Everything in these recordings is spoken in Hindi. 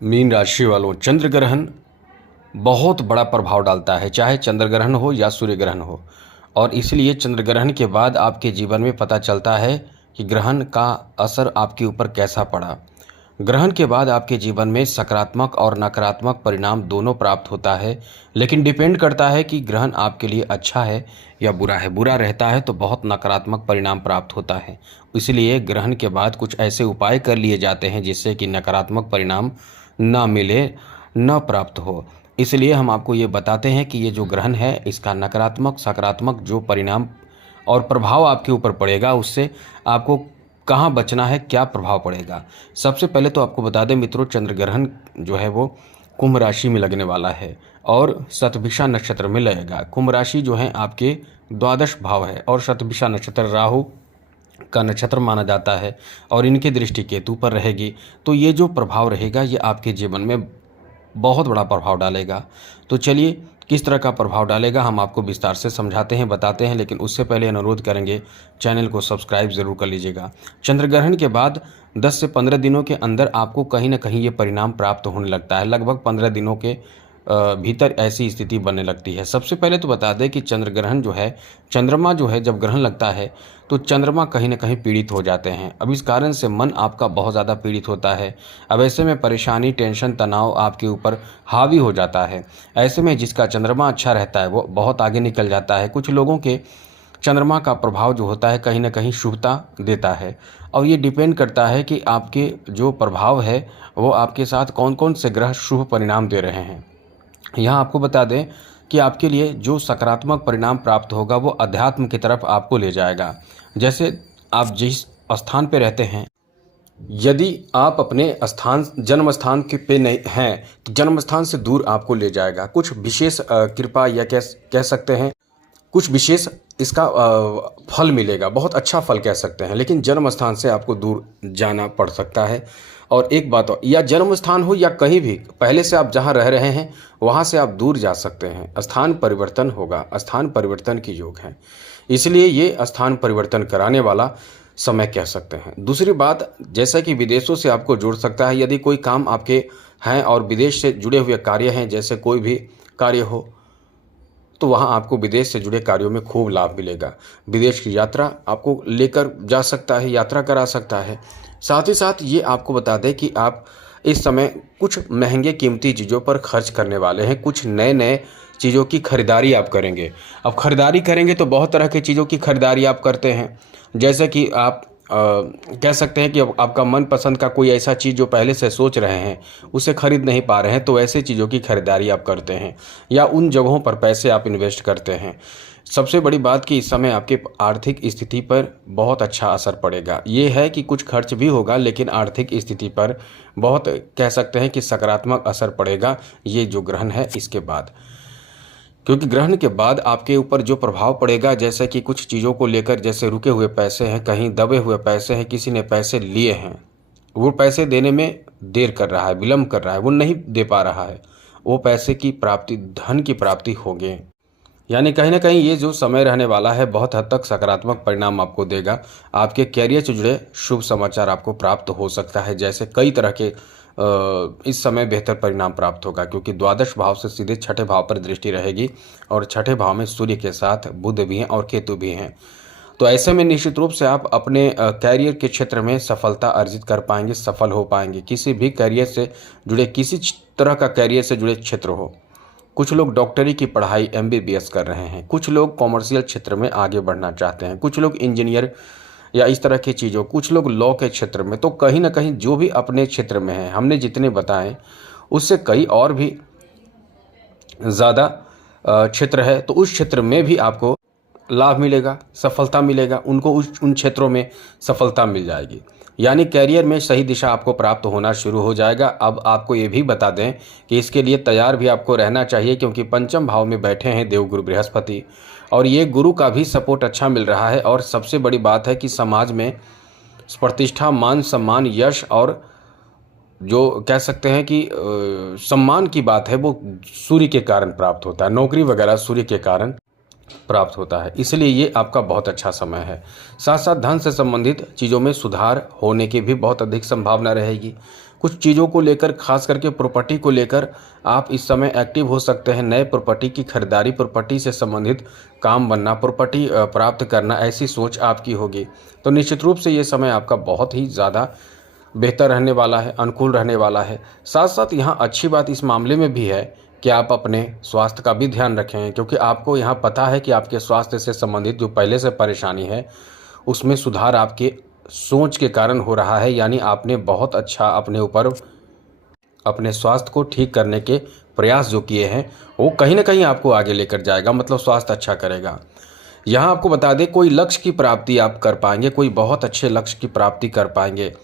मीन राशि वालों, चंद्र ग्रहण बहुत बड़ा प्रभाव डालता है, चाहे चंद्र ग्रहण हो या सूर्य ग्रहण हो। और इसलिए चंद्र ग्रहण के बाद आपके जीवन में पता चलता है कि ग्रहण का असर आपके ऊपर कैसा पड़ा। ग्रहण के बाद आपके जीवन में सकारात्मक और नकारात्मक परिणाम दोनों प्राप्त होता है, लेकिन डिपेंड करता है कि ग्रहण आपके लिए अच्छा है या बुरा है। बुरा रहता है तो बहुत नकारात्मक परिणाम प्राप्त होता है। इसलिए ग्रहण के बाद कुछ ऐसे उपाय कर लिए जाते हैं जिससे कि नकारात्मक परिणाम ना मिले, न प्राप्त हो। इसलिए हम आपको ये बताते हैं कि ये जो ग्रहण है इसका नकारात्मक सकारात्मक जो परिणाम और प्रभाव आपके ऊपर पड़ेगा, उससे आपको कहाँ बचना है, क्या प्रभाव पड़ेगा। सबसे पहले तो आपको बता दें मित्रों, चंद्र ग्रहण जो है वो कुंभ राशि में लगने वाला है और शतभिषा नक्षत्र में लगेगा। कुंभ राशि जो है आपके द्वादश भाव है और शतभिषा नक्षत्र राहु का नक्षत्र माना जाता है और इनकी दृष्टि केतु पर रहेगी। तो ये जो प्रभाव रहेगा ये आपके जीवन में बहुत बड़ा प्रभाव डालेगा। तो चलिए किस तरह का प्रभाव डालेगा हम आपको विस्तार से समझाते हैं, बताते हैं, लेकिन उससे पहले अनुरोध करेंगे चैनल को सब्सक्राइब ज़रूर कर लीजिएगा। चंद्र ग्रहण के बाद 10 से 15 दिनों के अंदर आपको कहीं ना कहीं ये परिणाम प्राप्त होने लगता है। लगभग 15 दिनों के भीतर ऐसी स्थिति बनने लगती है। सबसे पहले तो बता दें कि चंद्र ग्रहण जो है, चंद्रमा जो है जब ग्रहण लगता है तो चंद्रमा कहीं ना कहीं पीड़ित हो जाते हैं। अब इस कारण से मन आपका बहुत ज़्यादा पीड़ित होता है। अब ऐसे में परेशानी, टेंशन, तनाव आपके ऊपर हावी हो जाता है। ऐसे में जिसका चंद्रमा अच्छा रहता है वो बहुत आगे निकल जाता है। कुछ लोगों के चंद्रमा का प्रभाव जो होता है कहीं ना कहीं शुभता देता है और ये डिपेंड करता है कि आपके जो प्रभाव है वो आपके साथ कौन कौन से ग्रह शुभ परिणाम दे रहे हैं। यहाँ आपको बता दें कि आपके लिए जो सकारात्मक परिणाम प्राप्त होगा वो अध्यात्म की तरफ आपको ले जाएगा। जैसे आप जिस स्थान पे रहते हैं, यदि आप अपने स्थान जन्म स्थान के पे नहीं हैं तो जन्म स्थान से दूर आपको ले जाएगा। कुछ विशेष कृपा या कह सकते हैं कुछ विशेष इसका फल मिलेगा, बहुत अच्छा फल कह सकते हैं, लेकिन जन्म स्थान से आपको दूर जाना पड़ सकता है। और एक बात और, या जन्म स्थान हो या कहीं भी पहले से आप जहां रह रहे हैं वहां से आप दूर जा सकते हैं। स्थान परिवर्तन होगा, स्थान परिवर्तन की योग है, इसलिए ये स्थान परिवर्तन कराने वाला समय कह सकते हैं। दूसरी बात, जैसा कि विदेशों से आपको जुड़ सकता है। यदि कोई काम आपके हैं और विदेश से जुड़े हुए कार्य हैं, जैसे कोई भी कार्य हो, तो वहाँ आपको विदेश से जुड़े कार्यों में खूब लाभ मिलेगा। विदेश की यात्रा आपको लेकर जा सकता है, यात्रा करा सकता है। साथ ही साथ ये आपको बता दें कि आप इस समय कुछ महंगे कीमती चीज़ों पर खर्च करने वाले हैं। कुछ नए नए चीज़ों की खरीदारी आप करेंगे। अब खरीदारी करेंगे तो बहुत तरह की चीज़ों की खरीदारी आप करते हैं, जैसे कि आप कह सकते हैं कि अब आपका मनपसंद का कोई ऐसा चीज़ जो पहले से सोच रहे हैं उसे खरीद नहीं पा रहे हैं, तो ऐसे चीज़ों की खरीदारी आप करते हैं या उन जगहों पर पैसे आप इन्वेस्ट करते हैं। सबसे बड़ी बात कि इस समय आपके आर्थिक स्थिति पर बहुत अच्छा असर पड़ेगा। ये है कि कुछ खर्च भी होगा लेकिन आर्थिक स्थिति पर बहुत कह सकते हैं कि सकारात्मक असर पड़ेगा ये जो ग्रहण है इसके बाद। क्योंकि ग्रहण के बाद आपके ऊपर जो प्रभाव पड़ेगा, जैसे कि कुछ चीज़ों को लेकर, जैसे रुके हुए पैसे हैं, कहीं दबे हुए पैसे हैं, किसी ने पैसे लिए हैं, वो पैसे देने में देर कर रहा है, विलम्ब कर रहा है, वो नहीं दे पा रहा है, वो पैसे की प्राप्ति, धन की प्राप्ति होगी। यानी कहीं ना कहीं ये जो समय रहने वाला है बहुत हद तक सकारात्मक परिणाम आपको देगा। आपके कैरियर से जुड़े शुभ समाचार आपको प्राप्त हो सकता है। जैसे कई तरह के इस समय बेहतर परिणाम प्राप्त होगा, क्योंकि द्वादश भाव से सीधे छठे भाव पर दृष्टि रहेगी और छठे भाव में सूर्य के साथ बुध भी हैं और केतु भी हैं। तो ऐसे में निश्चित रूप से आप अपने कैरियर के क्षेत्र में सफलता अर्जित कर पाएंगे, सफल हो पाएंगे। किसी भी कैरियर से जुड़े, किसी तरह का कैरियर से जुड़े क्षेत्र हो। कुछ लोग डॉक्टरी की पढ़ाई MBBS कर रहे हैं, कुछ लोग कॉमर्शियल क्षेत्र में आगे बढ़ना चाहते हैं, कुछ लोग इंजीनियर या इस तरह की चीज़ों, कुछ लोग लॉ के क्षेत्र में। तो कहीं ना कहीं जो भी अपने क्षेत्र में है, हमने जितने बताएं उससे कई और भी ज़्यादा क्षेत्र है, तो उस क्षेत्र में भी आपको लाभ मिलेगा, सफलता मिलेगा, उनको उन क्षेत्रों में सफलता मिल जाएगी। यानी कैरियर में सही दिशा आपको प्राप्त होना शुरू हो जाएगा। अब आपको ये भी बता दें कि इसके लिए तैयार भी आपको रहना चाहिए, क्योंकि पंचम भाव में बैठे हैं देवगुरु बृहस्पति और ये गुरु का भी सपोर्ट अच्छा मिल रहा है। और सबसे बड़ी बात है कि समाज में प्रतिष्ठा, मान सम्मान, यश और जो कह सकते हैं कि सम्मान की बात है वो सूर्य के कारण प्राप्त होता है। नौकरी वगैरह सूर्य के कारण प्राप्त होता है, इसलिए ये आपका बहुत अच्छा समय है। साथ साथ धन से संबंधित चीज़ों में सुधार होने की भी बहुत अधिक संभावना रहेगी। कुछ चीज़ों को लेकर, खास करके प्रॉपर्टी को लेकर आप इस समय एक्टिव हो सकते हैं। नए प्रॉपर्टी की खरीदारी, प्रॉपर्टी से संबंधित काम बनना, प्रॉपर्टी प्राप्त करना, ऐसी सोच आपकी होगी। तो निश्चित रूप से ये समय आपका बहुत ही ज़्यादा बेहतर रहने वाला है, अनुकूल रहने वाला है। साथ साथ यहाँ अच्छी बात इस मामले में भी है कि आप अपने स्वास्थ्य का भी ध्यान रखें, क्योंकि आपको यहाँ पता है कि आपके स्वास्थ्य से संबंधित जो पहले से परेशानी है उसमें सुधार आपके सोच के कारण हो रहा है। यानी आपने बहुत अच्छा अपने ऊपर, अपने स्वास्थ्य को ठीक करने के प्रयास जो किए हैं वो कहीं ना कहीं आपको आगे लेकर जाएगा, मतलब स्वास्थ्य अच्छा करेगा। यहाँ आपको बता दें, कोई लक्ष्य की प्राप्ति आप कर पाएंगे, कोई बहुत अच्छे लक्ष्य की प्राप्ति कर पाएंगे।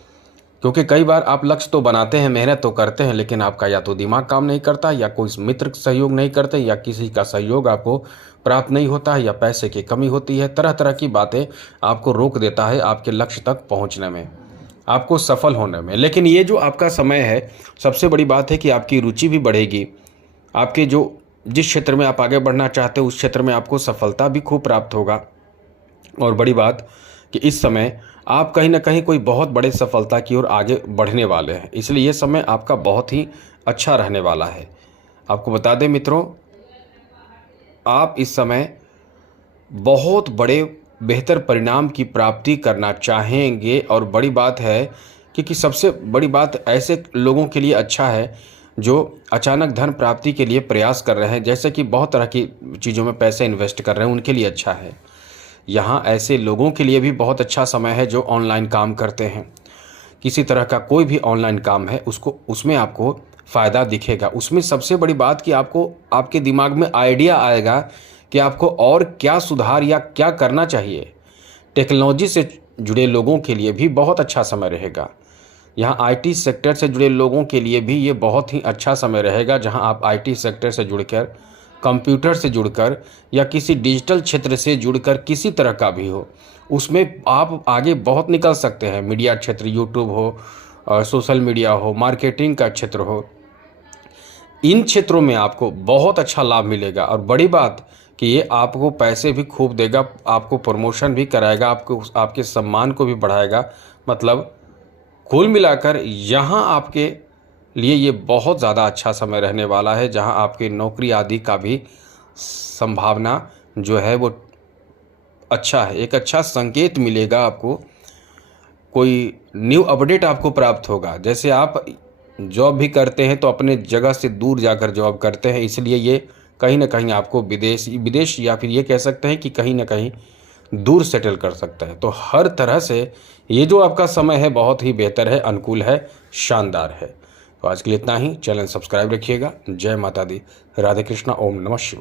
क्योंकि कई बार आप लक्ष्य तो बनाते हैं, मेहनत तो करते हैं, लेकिन आपका या तो दिमाग काम नहीं करता, या कोई मित्र सहयोग नहीं करते, या किसी का सहयोग आपको प्राप्त नहीं होता है, या पैसे की कमी होती है। तरह तरह की बातें आपको रोक देता है आपके लक्ष्य तक पहुंचने में, आपको सफल होने में। लेकिन ये जो आपका समय है, सबसे बड़ी बात है कि आपकी रुचि भी बढ़ेगी। आपके जिस क्षेत्र में आप आगे बढ़ना चाहते हो उस क्षेत्र में आपको सफलता भी खूब प्राप्त होगा। और बड़ी बात कि इस समय आप कहीं ना कहीं कोई बहुत बड़े सफलता की ओर आगे बढ़ने वाले हैं, इसलिए ये समय आपका बहुत ही अच्छा रहने वाला है। आपको बता दें मित्रों, आप इस समय बहुत बड़े बेहतर परिणाम की प्राप्ति करना चाहेंगे। और बड़ी बात है कि सबसे बड़ी बात ऐसे लोगों के लिए अच्छा है जो अचानक धन प्राप्ति के लिए प्रयास कर रहे हैं, जैसे कि बहुत तरह की चीज़ों में पैसे इन्वेस्ट कर रहे हैं, उनके लिए अच्छा है। यहाँ ऐसे लोगों के लिए भी बहुत अच्छा समय है जो ऑनलाइन काम करते हैं। किसी तरह का कोई भी ऑनलाइन काम है उसमें आपको फ़ायदा दिखेगा। उसमें सबसे बड़ी बात कि आपको, आपके दिमाग में आइडिया आएगा कि आपको और क्या सुधार या क्या करना चाहिए। टेक्नोलॉजी से जुड़े लोगों के लिए भी बहुत अच्छा समय रहेगा। यहाँ आईटी सेक्टर से जुड़े लोगों के लिए भी ये बहुत ही अच्छा समय रहेगा, जहाँ आप आईटी सेक्टर से जुड़कर, कंप्यूटर से जुड़कर, या किसी डिजिटल क्षेत्र से जुड़कर, किसी तरह का भी हो, उसमें आप आगे बहुत निकल सकते हैं। मीडिया क्षेत्र, यूट्यूब हो, सोशल मीडिया हो, मार्केटिंग का क्षेत्र हो, इन क्षेत्रों में आपको बहुत अच्छा लाभ मिलेगा। और बड़ी बात कि ये आपको पैसे भी खूब देगा, आपको प्रमोशन भी कराएगा, आपके सम्मान को भी बढ़ाएगा। मतलब कुल मिलाकर यहाँ आपके लिए ये बहुत ज़्यादा अच्छा समय रहने वाला है, जहाँ आपकी नौकरी आदि का भी संभावना जो है वो अच्छा है। एक अच्छा संकेत मिलेगा आपको, कोई न्यू अपडेट आपको प्राप्त होगा। जैसे आप जॉब भी करते हैं तो अपने जगह से दूर जाकर जॉब करते हैं, इसलिए ये कहीं ना कहीं आपको विदेश या फिर ये कह सकते हैं कि कहीं ना कहीं दूर सेटल कर सकता है। तो हर तरह से ये जो आपका समय है बहुत ही बेहतर है, अनुकूल है, शानदार है। तो आज के लिए इतना ही। चैनल सब्सक्राइब रखिएगा। जय माता दी, राधे कृष्णा, ओम नमः शिवाय।